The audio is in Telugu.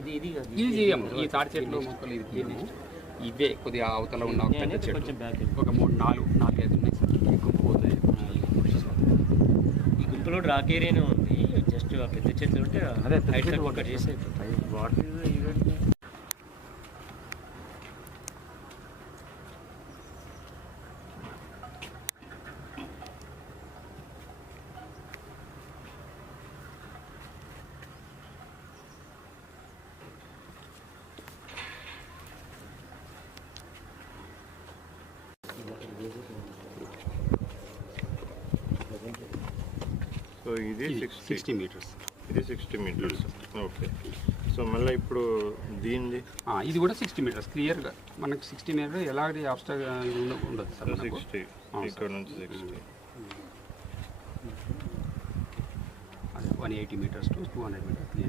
ఇది చేయము. ఈ తాడి చెట్లు మొక్కలు ఇది తీయము. ఇవే కొద్దిగా అవతల ఉన్న పెద్ద చెట్లు ఒక 4-5 ఉన్నాయి సార్. ఈ గుంపు పోతాయి. ఈ గుంపులో డ్రాక్ ఏరియానే ఉంది. జస్ట్ ఆ పెద్ద చెట్లు ఉంటే అదే ఒకటి చేసే వాటర్ ఈవెంట్. సో ఇది 60 మీటర్స్. ఇది 60 మీటర్స్. ఓకే. సో మళ్ళీ ఇప్పుడు దీనిది ఇది కూడా 60 మీటర్స్. క్లియర్గా మనకు 60 మీటర్ ఎలాంటి ఆబ్స్టాక్ ఉండదు సార్. 60 ఇక్కడ నుంచి 60 180 మీటర్స్ టు 200 మీటర్స్.